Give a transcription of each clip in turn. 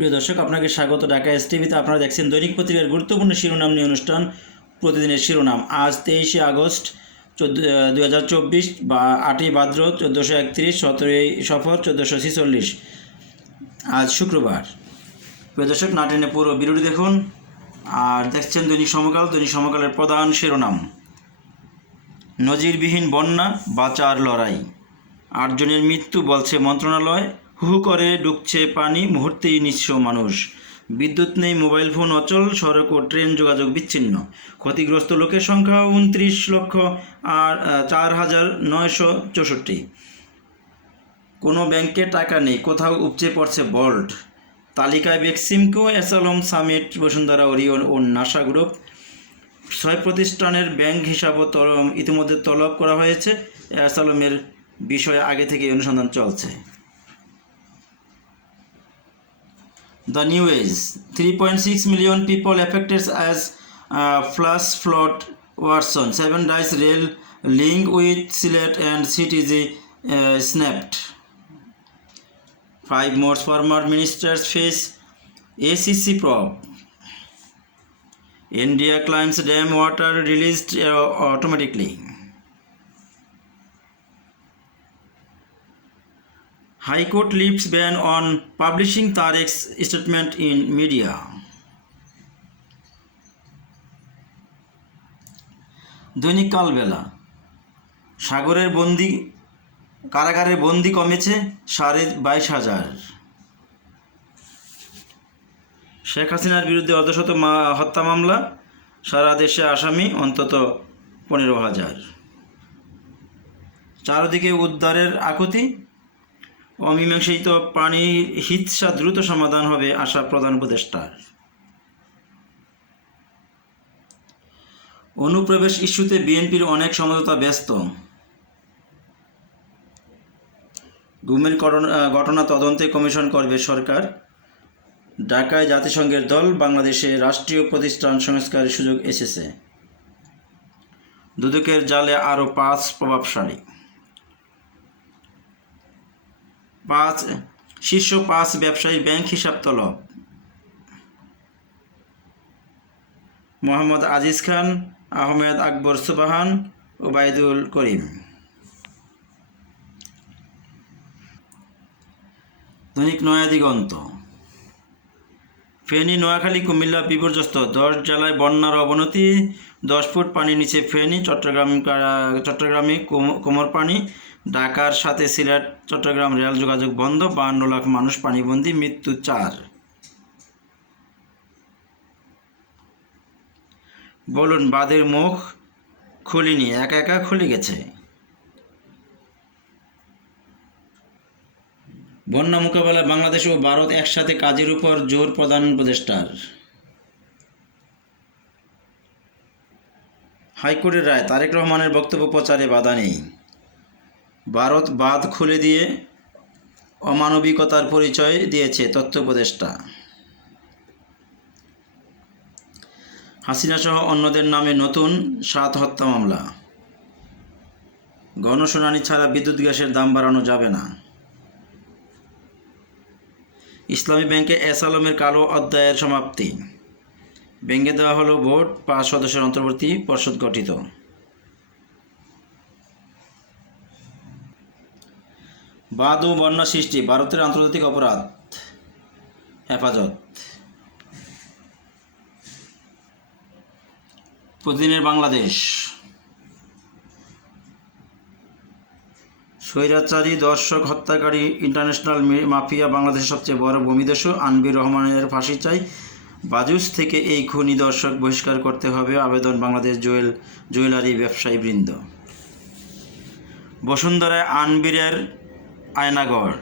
প্রিয় দর্শক, আপনাকে স্বাগত। ঢাকা এস টিভিতে আপনারা দেখছেন দৈনিক পত্রিকার গুরুত্বপূর্ণ শিরোনাম নিয়ে অনুষ্ঠান, প্রতিদিনের শিরোনাম। আজ তেইশে আগস্ট, চোদ্দ দুই হাজার চব্বিশ বা আটই ভাদ্র, চোদ্দোশো একত্রিশ, সতেরোই সফর, চোদ্দোশো ছিচল্লিশ। আজ শুক্রবার। প্রিয় দর্শক নাটেনে পুরো বিরোধী দেখুন। আর দেখছেন দৈনিক সমকাল, দৈনিক সমকালের প্রধান শিরোনাম। নজিরবিহীন বন্যা, বাঁচার লড়াই। আটজনের মৃত্যু বলছে মন্ত্রণালয়। হু করে ডুবছে পানি মুহূর্তেই নিঃস্ব মানুষ। বিদ্যুৎ নেই, মোবাইল ফোন অচল, সড়ক ও ট্রেন যোগাযোগ বিচ্ছিন্ন। ক্ষতিগ্রস্ত লোকের সংখ্যা উনত্রিশ লক্ষ আর চার হাজার নয়শো চৌষট্টি। কোনো ব্যাংকে টাকা নেই, কোথাও উপচে পড়ছে বল্ট। তালিকায় বেক্সিমকো অ্যাসালম সামিট, বসুন্ধরা, ওরিয়ন ও নাসা গ্রুপ। ছয় প্রতিষ্ঠানের ব্যাংক হিসাবও তলব ইতিমধ্যে তলব করা হয়েছে। অ্যাসালমের বিষয়ে আগে থেকে অনুসন্ধান চলছে। The new age 3.6 million people affected as uh, flash flood worsen. Seven dice rail link with Sylhet and CTG uh, snapped. Five more former ministers face ACC probe. India climbs dam water released uh, automatically. High Court lifts ban on publishing statement in media. দৈনিক কালবেলা। সাগরের বন্দি, কারাগারের বন্দি কমেছে সাড়ে বাইশ হাজার। শেখ হাসিনার বিরুদ্ধে অর্ধশত হত্যা মামলা, সারা দেশে আসামি, অন্তত পনেরো হাজার। চারদিকে উদ্ধারের আকুতি অমীমাংসিত পানি হিৎসা দ্রুত সমাধান হবে আশা প্রধান উপদেষ্টার অনুপ্রবেশ ইস্যুতে বিএনপির অনেক সমঝোতা ব্যস্ত। গুমের ঘটনা তদন্তে কমিশন করবে সরকার। ঢাকায় জাতিসংঘের দল বাংলাদেশে রাষ্ট্রীয় প্রতিষ্ঠান সংস্কারের সুযোগ এসেছে। দুদকের জালে আরও পাঁচ প্রভাবশালী। পাঁচ, শীর্ষ পাঁচ ব্যবসায়ী ব্যাংক হিসাব তলব মোহাম্মদ আজিজ খান, আহমেদ আকবর সুবাহান, ওবায়দুল করিম। দৈনিক নয়া দিগন্ত। ফেনী, নোয়াখালী, কুমিল্লা বিপর্যস্ত। দশ জেলায় বন্যার অবনতি। দশ ফুট পানি নিচে ফেনী, চট্টগ্রাম চট্টগ্রামে কোম- কোমর পানি। ঢাকার সাথে সিলেট, চট্টগ্রাম রেল যোগাযোগ বন্ধ বান্ন লাখ মানুষ পানিবন্দী, মৃত্যু চার। বলুন বাদের মুখ খুলিনি, একা একা খুলে গেছে। বন্যা মোকাবেলায় বাংলাদেশ ও ভারত একসাথে কাজের উপর জোর প্রদান উপদেষ্টার। হাইকোর্টের রায়, তারেক রহমানের বক্তব্য প্রচারে বাধা নেই। ভারত বাঁধ খুলে দিয়ে অমানবিকতার পরিচয় দিয়েছে তথ্য উপদেষ্টা। হাসিনা সহ অন্যদের নামে নতুন সাত হত্যা মামলা। গণশুনানি ছাড়া বিদ্যুৎ গ্যাসের দাম বাড়ানো যাবে না। ইসলামী ব্যাংকে এস আলমের কালো অধ্যায়ের সমাপ্তি। ব্যাংকে দেওয়া হলো ভোট, পাঁচ সদস্যের অন্তর্বর্তী পর্ষদ গঠিত। বাদ ও বন্যা সৃষ্টি, ভারতের আন্তর্জাতিক অপরাধ। হেফাজত। প্রতিদিনের বাংলাদেশ। স্বৈরাচারী দর্শক হত্যাকারী ইন্টারন্যাশনাল মাফিয়া বাংলাদেশের সবচেয়ে বড় ভূমিদস্যু আনবির রহমানের ফাঁসি চাই। বাজুস থেকে এই খুনি দর্শক বহিষ্কার করতে হবে আবেদন বাংলাদেশ জুয়েল জুয়েলারি ব্যবসায়ী বৃন্দ বসুন্ধরায় আনবীরের আয়নাগর।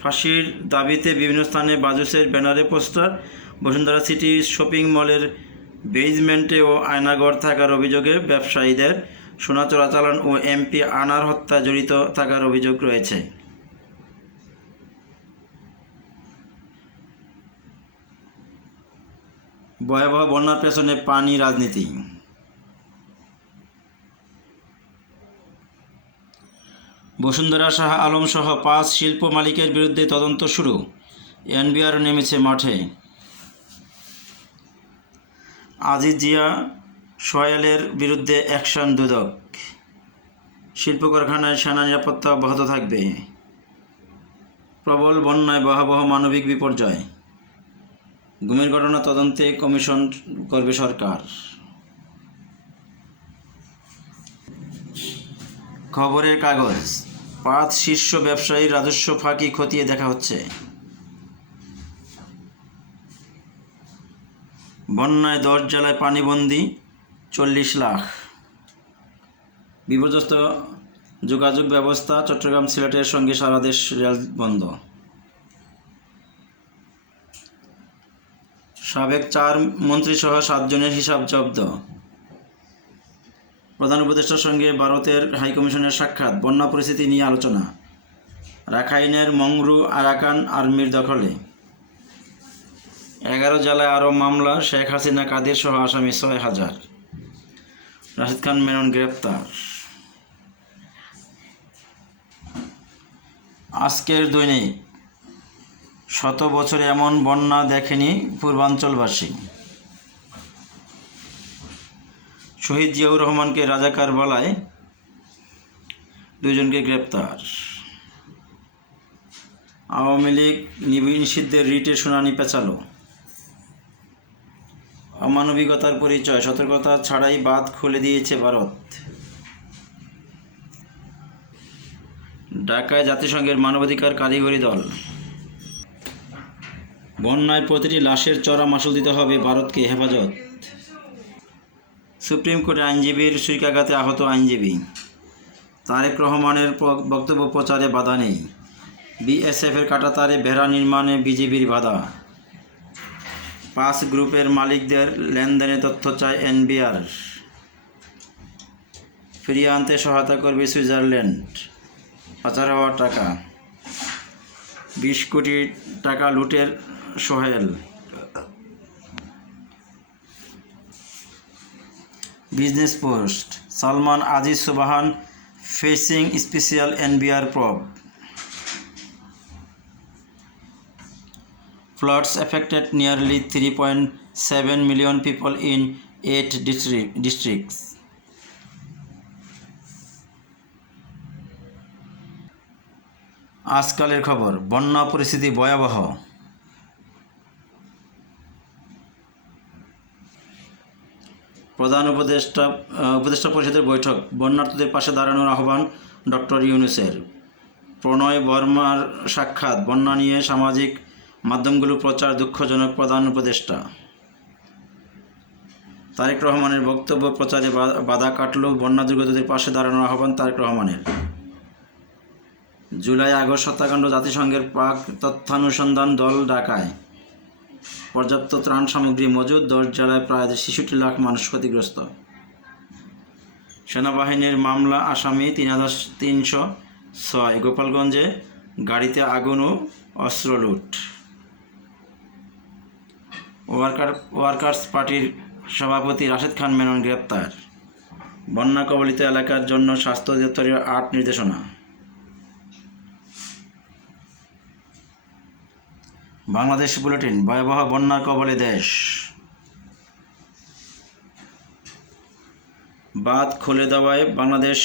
ফাঁসির দাবিতে বিভিন্ন স্থানে বাজুসের ব্যানারে পোস্টার। বসুন্ধরা সিটি শপিং মলের বেজমেন্টে ও আয়নাগর থাকার অভিযোগে ব্যবসায়ীদের সোনা চোরাচালান ও এমপি আনার হত্যা জড়িত থাকার অভিযোগ রয়েছে। ভয়াবহ বন্যার পেছনে পানি রাজনীতি। বসুন্ধরা শাহ আলম সহ পাঁচ শিল্প মালিকের বিরুদ্ধে তদন্ত শুরু। এনবিআর নেমেছে মাঠে। আজিজ জিয়া সোহেলের বিরুদ্ধে অ্যাকশন দুদক। শিল্প কারখানায় সেনা নিরাপত্তা অব্যাহত থাকবে। প্রবল বন্যায় বহাবহ মানবিক বিপর্যয়। গুমের ঘটনা তদন্তে কমিশন করবে সরকার। খবরের কাগজ। পাঁচ শীর্ষ ব্যবসায়ীর রাজস্ব ফাঁকি খতিয়ে দেখা হচ্ছে। বন্যায় দশ জেলায় পানিবন্দি চল্লিশ লাখ। বিপর্যস্ত যোগাযোগ ব্যবস্থা চট্টগ্রাম সিলেটের সঙ্গে সারা দেশ রেল বন্ধ। সাবেক চার মন্ত্রীসহ সাতজনের হিসাব জব্দ। প্রধান উপদেষ্টার সঙ্গে ভারতের হাইকমিশনের সাক্ষাৎ, বন্যা পরিস্থিতি নিয়ে আলোচনা, রাখাইনের মংরু আরাকান আর্মির দখলে। এগারো জেলায় আরও মামলা, শেখ হাসিনা, কাদের সহ আসামি ছয় হাজার। রাশিদ খান মেনন গ্রেপ্তার। আজকের দৈনিক, শত বছরে এমন বন্যা দেখেনি পূর্বাঞ্চলবাসী। শহীদ জিয়াউর রহমানকে রাজাকার বলায় দুজনকে গ্রেপ্তার। আওয়ামী লীগ নিষিদ্ধের রিটের শুনানি পেছালো। অমানবিকতার পরিচয়, সতর্কতা ছাড়াই বাদ খুলে দিয়েছে ভারত। ঢাকায় জাতিসংঘের মানবাধিকার কারিগরি দল। বন্যায় প্রতিটি লাশের চড়া মাসুল দিতে হবে ভারতকে হেফাজত। সুপ্রিম কোর্টে আইনজীবীর সুইকাঘাতে আহত আইনজীবী তারেক রহমানের বক্তব্য প্রচারে বাধা নেই। বিএসএফের কাটাতারে বেড়া নির্মাণে বিজেপির বাধা। পাঁচ গ্রুপের মালিকদের লেনদেনে তথ্য চায় এনবিআর। ফিরিয়ে আনতে সহায়তা করবে সুইজারল্যান্ড। পাচার হওয়ার টাকা। বিশ কোটি টাকা লুটের Sohel. Business post, Salman Aziz Subhan, facing special NBR probe. Floods affected nearly three point seven million people in eight district আজকালের খবর, বন্যা পরিস্থিতি ভয়াবহ। প্রধান উপদেষ্টা উপদেষ্টা পরিষদের বৈঠক। বন্যার্থীদের পাশে দাঁড়ানোর আহ্বান ডক্টর ইউনুসের। প্রণয় বর্মার সাক্ষাৎ, বন্যা নিয়ে সামাজিক মাধ্যমগুলো প্রচার দুঃখজনক প্রধান উপদেষ্টা। তারেক রহমানের বক্তব্য প্রচারে বাধা কাটল বন্যা দুর্গতদের পাশে দাঁড়ানোর আহ্বান তারেক রহমানের। জুলাই আগস্ট হত্যাকাণ্ড জাতিসংঘের পাক তথ্যানুসন্ধান দল ঢাকায়। পর্যাপ্ত ত্রাণ সামগ্রী মজুদ, দশ জেলায় প্রায় ছেষট্টি লাখ মানুষ ক্ষতিগ্রস্ত। সেনাবাহিনীর মামলা আসামি তিন হাজার তিনশো ছয়, গোপালগঞ্জে গাড়িতে আগুন ও অস্ত্র লুট। ওয়ার্কার, ওয়ার্কার্স পার্টির সভাপতি রাশেদ খান মেনন গ্রেপ্তার। বন্যা কবলিত এলাকার জন্য স্বাস্থ্য অধিদপ্তরের আট নির্দেশনা। বাংলাদেশ বুলেটিন, ভয়াবহ বন্যার কবলে দেশ। বাঁধ খুলে দেওয়ায় বাংলাদেশ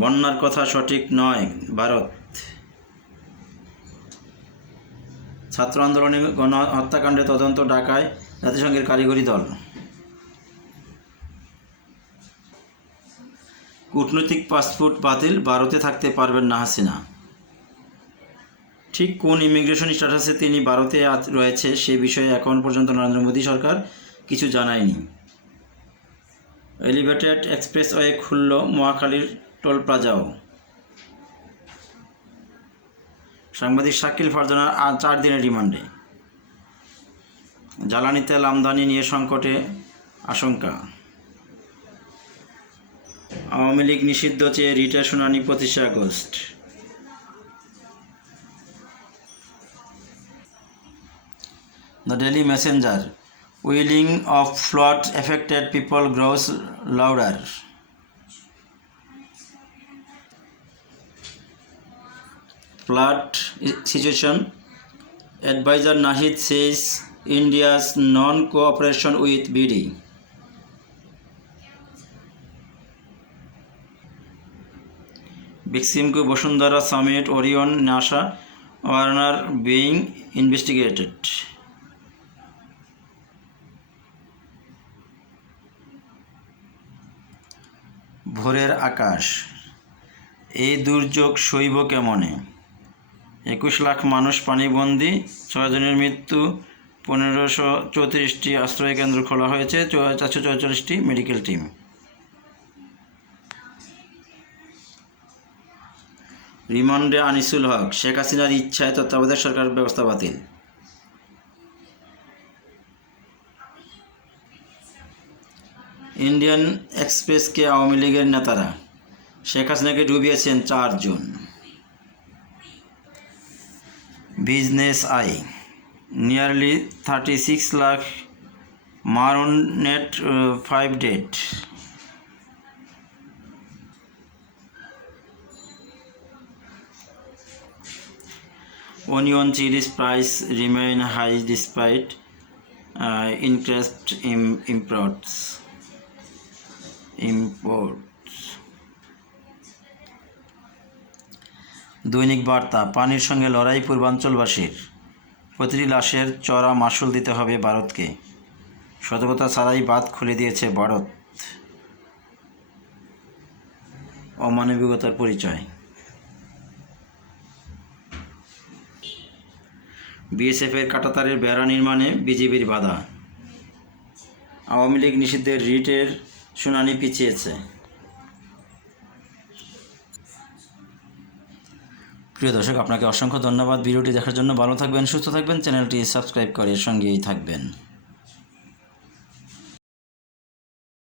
বন্যার কথা সঠিক নয়, ভারত। ছাত্র আন্দোলনে গণ হত্যাকাণ্ডে তদন্ত ডাকায় জাতিসংঘের কারিগরি দল। কূটনৈতিক পাসপোর্ট বাতিল, ভারতে থাকতে পারবেন না হাসিনা। ঠিক কোন ইমিগ্রেশন স্ট্যাটাসে তিনি ভারতে রয়েছে সে বিষয়ে এখন পর্যন্ত নরেন্দ্র মোদী সরকার কিছু জানায়নি। এলিভেটেড এক্সপ্রেসওয়ে খুলল মহাখালীর টোল প্লাজাও। সাংবাদিক শাকিল ফারজানার আজ চার দিনের রিমান্ডে। জ্বালানি তেল আমদানি নিয়ে সংকটে আশঙ্কা। আওয়ামী লীগ নিষিদ্ধ চেয়ে রিটের শুনানি পঁচিশে August. The Daily Messenger. Wailing of flood affected people grows louder. flood situation. Advisor Nahid says India's non-cooperation with BD. Biximco Bosundara Summit Orion NASA Warner being investigated. ভোরের আকাশ, এই দুর্যোগ সইব কেমনে? একুশ লাখ মানুষ পানিবন্দী ছয়জনের মৃত্যু, পনেরোশো চৌত্রিশটি আশ্রয়কেন্দ্র খোলা হয়েছে চারশো চৌচল্লিশটি মেডিকেল টিম। রিমান্ডে আনিসুল হক, শেখ হাসিনার ইচ্ছায় তত্ত্বাবধায়ক সরকার ব্যবস্থা বাতিল। ইন্ডিয়ান এক্সপ্রেসকে আওয়ামী লীগের নেতারা শেখ হাসিনাকে ডুবিয়েছেন চারজন। Business eye nearly thirty six lakh মারন net five debt. onion chilies price remain high despite uh, increased im- imports imports দৈনিক বার্তা, পানির সঙ্গে লড়াই পূর্বাঞ্চলবাসীর। প্রতিটি লাশের চড়া মাসুল দিতে হবে ভারতকে। সতর্কতা ছাড়াই বাঁধ খুলে দিয়েছে ভারত। অমানবিকতার পরিচয়। বিএসএফের কাটাতারের বেড়া নির্মাণে বিজেপির বাধা। আওয়ামী লীগ নিষিদ্ধের রিটের শুনানি পিছিয়েছে। প্রিয় দর্শক, আপনাকে অসংখ্য ধন্যবাদ। ভিডিওটি দেখার জন্য ভালো থাকবেন, সুস্থ থাকবেন। চ্যানেলটি সাবস্ক্রাইব করে সঙ্গেই থাকবেন।